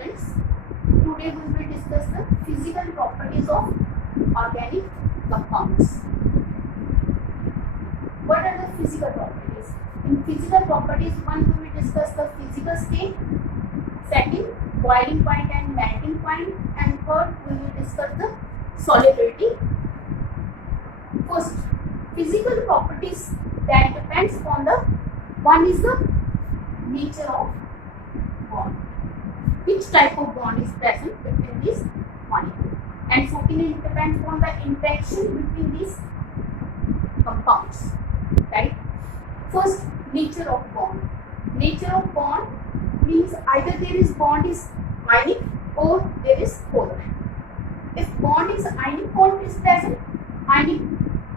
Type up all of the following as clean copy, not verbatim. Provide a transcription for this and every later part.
students, today we will discuss the physical properties of organic compounds. What are the physical properties? In physical properties, one we will discuss the physical state, second boiling point and melting point, and third we will discuss the solubility. First, physical properties that depends on the one is the nature of bond. Which type of bond is present between these molecules, and second it depends on the interaction between these compounds, right? First, nature of bond. Nature of bond means either there is bond is ionic or there is polar. If bond is ionic bond is present, ionic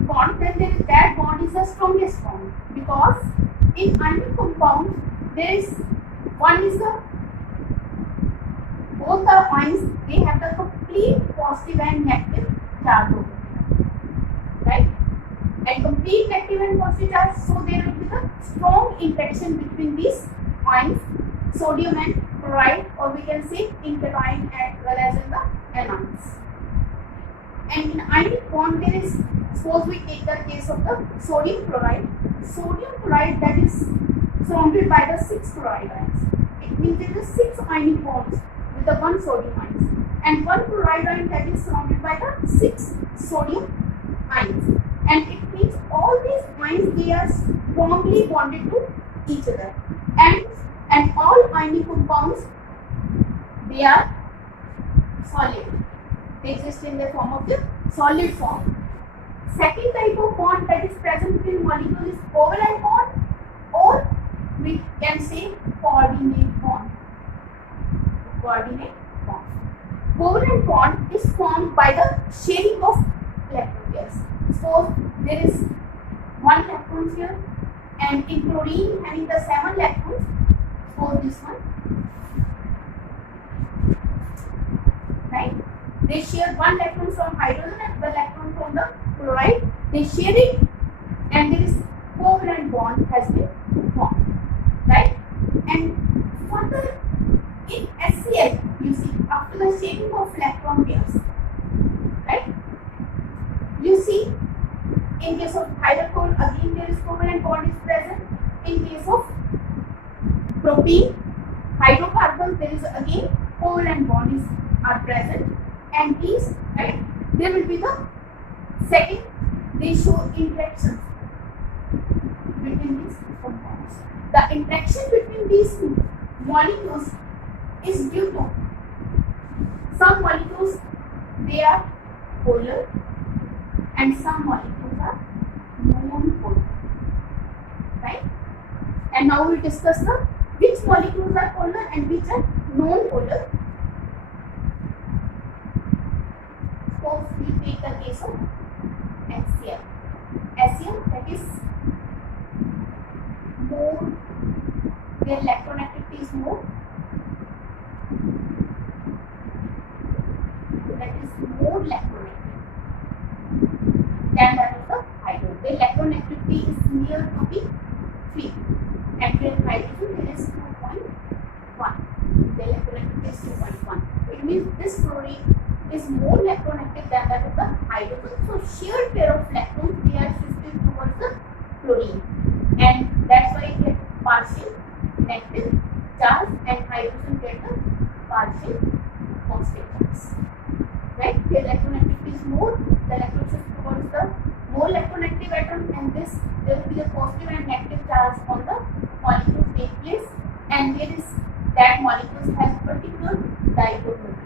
bond, then there is, that bond is the strongest bond, because in ionic compound there is one is the both the ions they have the complete positive and negative charge over here, right? And complete negative and positive charge, so there will be the strong interaction between these ions, sodium and chloride, or we can say incation as well as in the anions. And in ionic bond there is, suppose we take the case of the sodium chloride. Sodium chloride that is surrounded by the 6 chloride ions. It means there is 6 ionic bonds with the 1 sodium ions, and 1 chloride ion that is surrounded by the 6 sodium ions. And it means all these ions they are strongly bonded to each other, and all ionic compounds they are solid. They exist in the form of the solid form. Second type of bond that is present between molecules is covalent bond, or we can say coordinate bond. Coordinate bond. Covalent bond is formed by the sharing of electron pairs. So there is 1 electron here, and in chlorine having the 7 electrons. So this one, right? They share 1 electron from hydrogen and 1 electron from the chloride. They share it, and there is covalent bond has been formed, right? And further in HCl, you see after the sharing of electron pairs, right? You see in case of hydrochlore again there is covalent bond is present. In case of propene, hydrocarbons, there is again covalent bonds are present, and these, right, there will be the second, they show interactions between these compounds. The interaction between these molecules is due to some molecules they are polar and some molecules are non-polar, right? And now we discuss the which molecules are polar and which are non-polar. Suppose we take the case of HCl. HCl, that is more, their electronegativity is more, that is more electronegative than that of the hydrogen. The electronegativity is near to be 3, and with hydrogen there is 2.1. The electronegativity is 2.1. It means this fluorine is more electronegative than that of the hydrogen. So shared pair of electrons they are shifted towards the fluorine, and that's why it gets partial negative charge, and hydrogen gets the partial positive charge. Right? The electronegativity is more, the electron shifts towards the more electronegative atom, and this there will be a positive and negative charge on the molecule take place, and there is that molecule has particular dipole moment.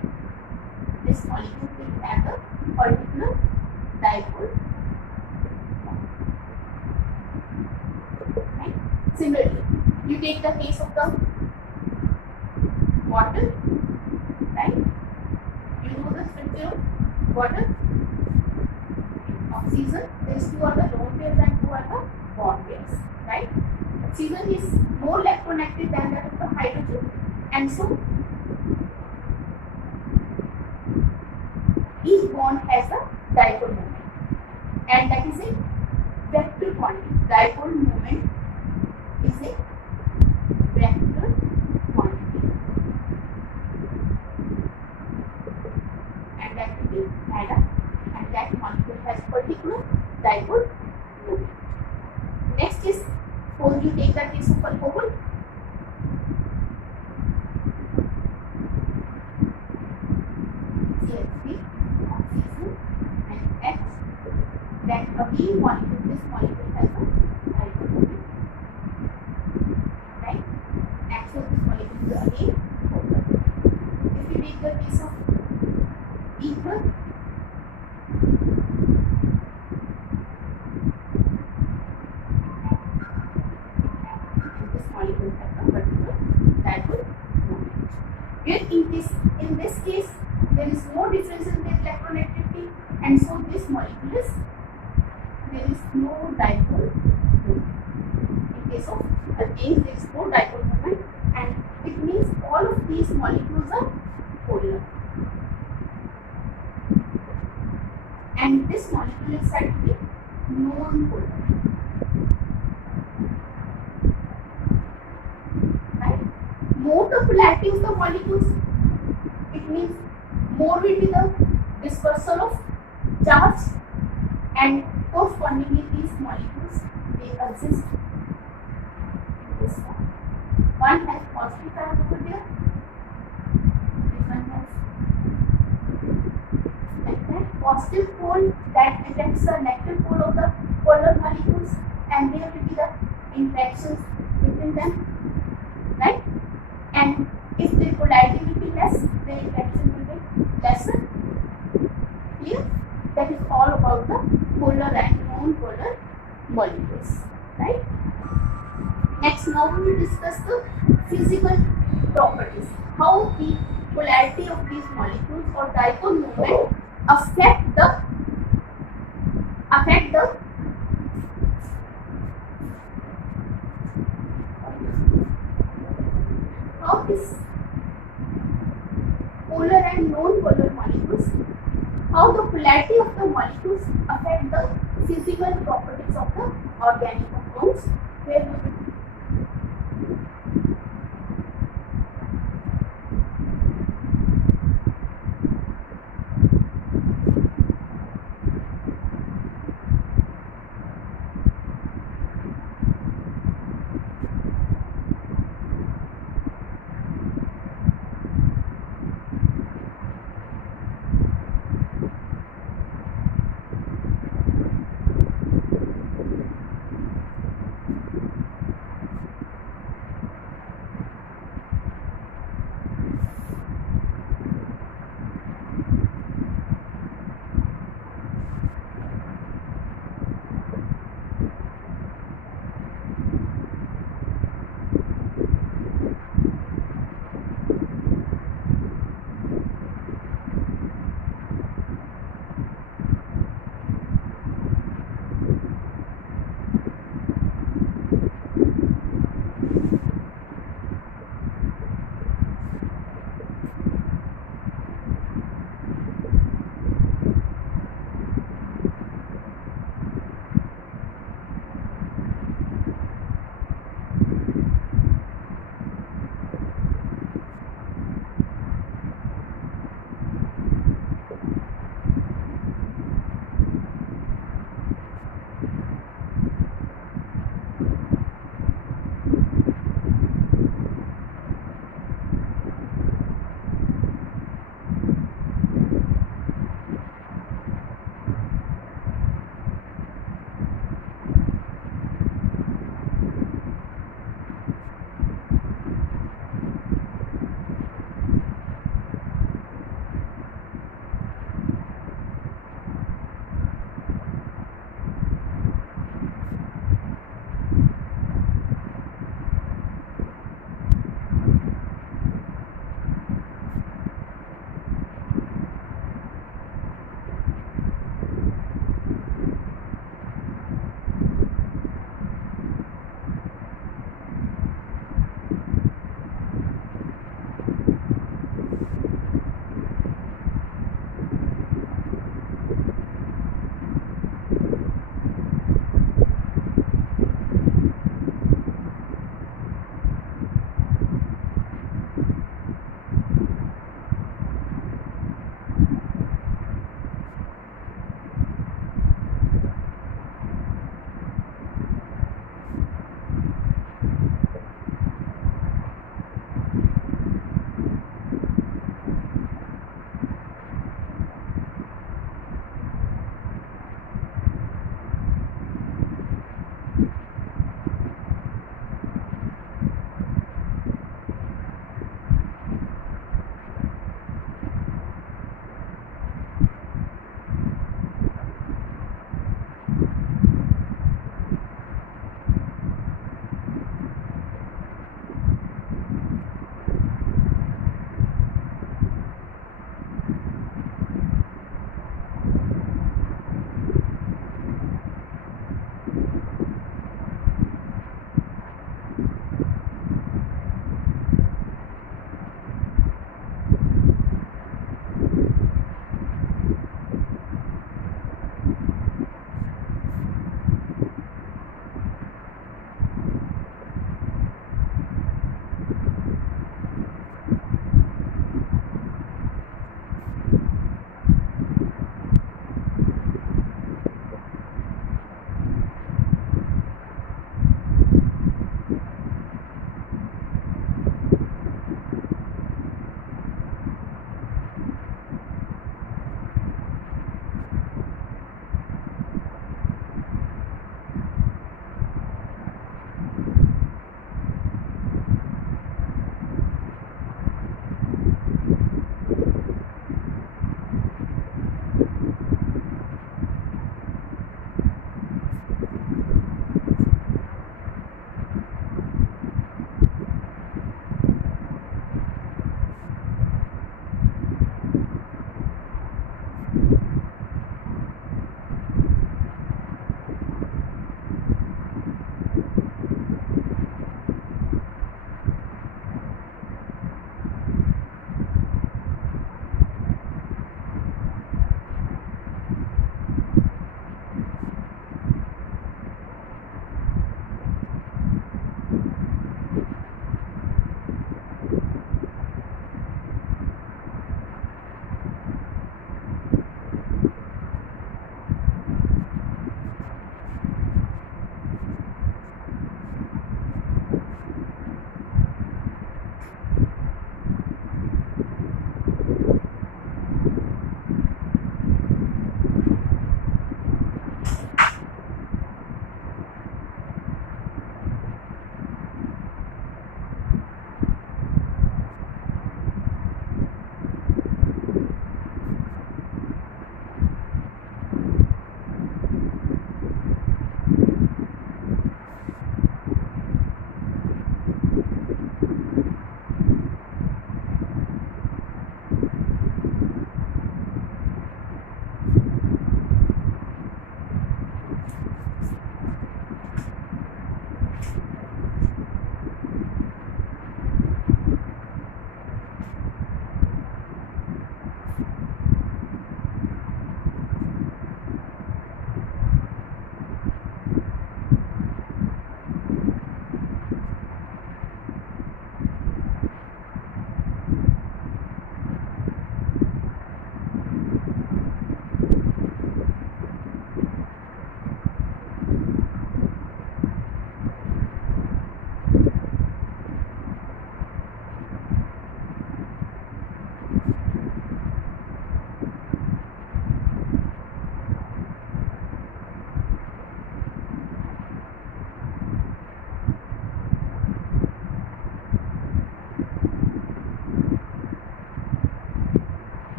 This molecule will have a particular dipole moment. Right? Similarly, you take the case of the water, right? You know the structure of water. Oxygen, there is 2 are the lone pairs and 2 are the bond pairs, right? Oxygen is more electronegative than that of the hydrogen, and so each bond has a dipole moment, and that is a vector quantity. Dipole moment is a vector quantity. Suppose you take the case of alcohol. CH3, oxygen, and X. Then again molecule, this molecule has a dipole moment, right? X of this molecule is again polar. If you take the case of ether, this molecule has a particular dipole moment. Here in this case, there is no difference in the electronegativity, and so this molecule is, there is no dipole moment. In case of alkanes, there is no dipole moment, and it means all of these molecules are polar. And this molecule is said to be non-polar. Right? More the polarity of the molecules, it means more will be the dispersal of charge, and correspondingly these molecules, they exist in this form. One has positive charge over there, this one has like that positive pole that attacks the negative pole of the polar molecules, and there will be the interactions between them, right? And if the polarity will be less, the interaction will be lesser. Clear? That is all about the polar and non-polar molecules, right? Next, now we will discuss the physical properties. How the polarity of these molecules or dipole moment affect the how this polar and non-polar molecules, how the polarity of the molecules affect the physical properties of the organic compounds, where we will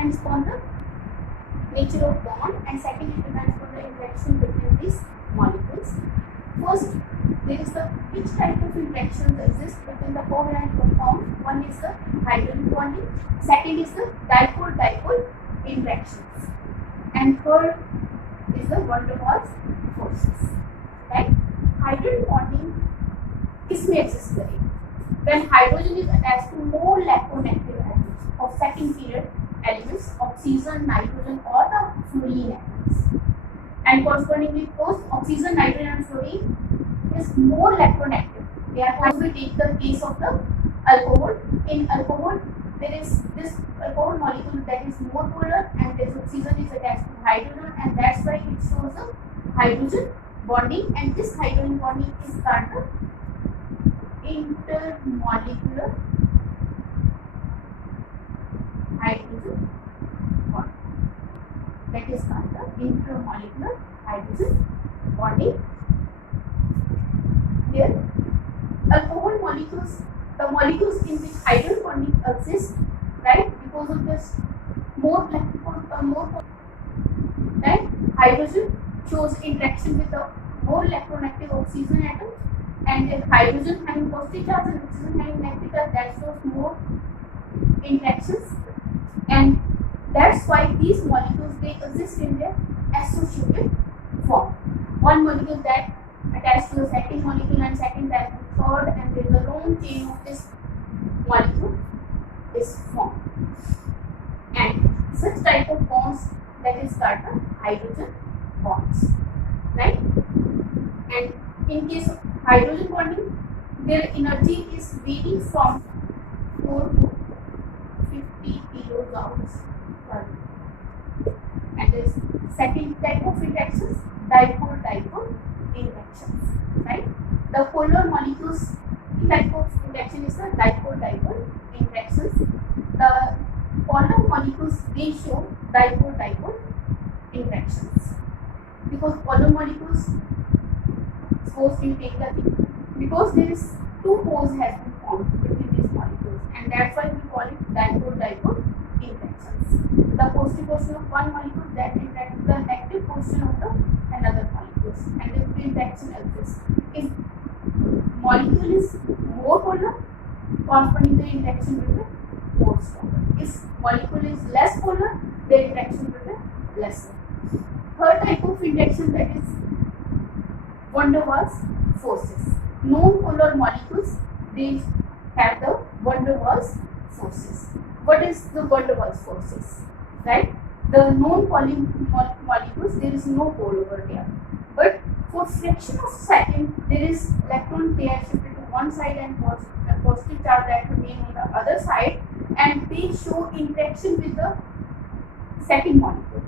depends upon the nature of bond, and second it depends on the interaction between these molecules. First, there is the which type of interactions exist between the covalent compound. One is the hydrogen bonding, second is the dipole-dipole interactions, and third is the van der Waals forces. Right? Hydrogen bonding इसमें exist करेगी when hydrogen is attached to more electronegative atoms of second period elements, oxygen, nitrogen, or the fluorine atoms, and correspondingly both oxygen, nitrogen, and fluorine is more electronegative. Therefore, we take the case of the alcohol. In alcohol, there is this alcohol molecule that is more polar, and this oxygen is attached to hydrogen, and that's why it shows the hydrogen bonding, and this hydrogen bonding is called the intermolecular hydrogen bond. That is called the intermolecular hydrogen bonding. Here, alcohol molecules, the molecules in which hydrogen bonding exists, right? Because of this more right? Hydrogen shows interaction with the more electronegative oxygen atoms, and if hydrogen having positive charge and oxygen having negative charge, that shows more interactions, and that's why these molecules they exist in their associated form. One molecule that attached to the second molecule, and second attached to the third, and there is a long chain of this molecule is formed, and such type of bonds that is called the hydrogen bonds, right? And in case of hydrogen bonding, their energy is varying from 4 to 50 kilojoules per minute. And this second type of interactions, dipole-dipole interactions, right? The polar molecules type of interaction is the dipole-dipole interactions. The polar molecules they show dipole-dipole interactions, because polar molecules, suppose you take the, because there is two poles has been formed between these molecules, and that's why we call it dipole-dipole interactions. The positive portion of one molecule that interacts with the negative portion of the another molecules, and the interaction exists. If molecule is more polar, corresponding the interaction will be more stronger. If molecule is less polar, the interaction will be lesser. Third type of interaction, that is van der Waals forces. Non-polar molecules they have the van der Waals forces. What is the van der Waals forces? Right? The non-polar molecules there is no pole over there, but for fraction of a second there is electron pair shifted to one side and positive charge that remain on the other side, and they show interaction with the second molecule,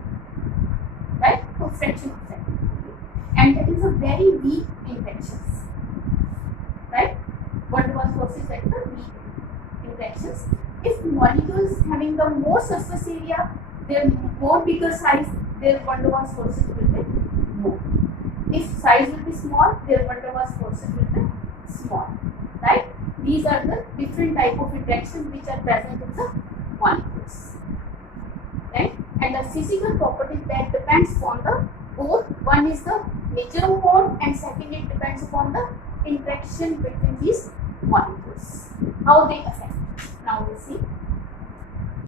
right? For fraction of a second, and that is a very weak interactions, right? Van der Waals forces at the weak interactions. If molecules having the more surface area, their more bigger size, their van der Waals forces will be more. If size will be small, their van der Waals forces will be small, right? These are the different type of interactions which are present in the molecules, right? And the physical properties that depends upon the both, one is the nature of bond, and second it depends upon the interaction between these molecules, how they affect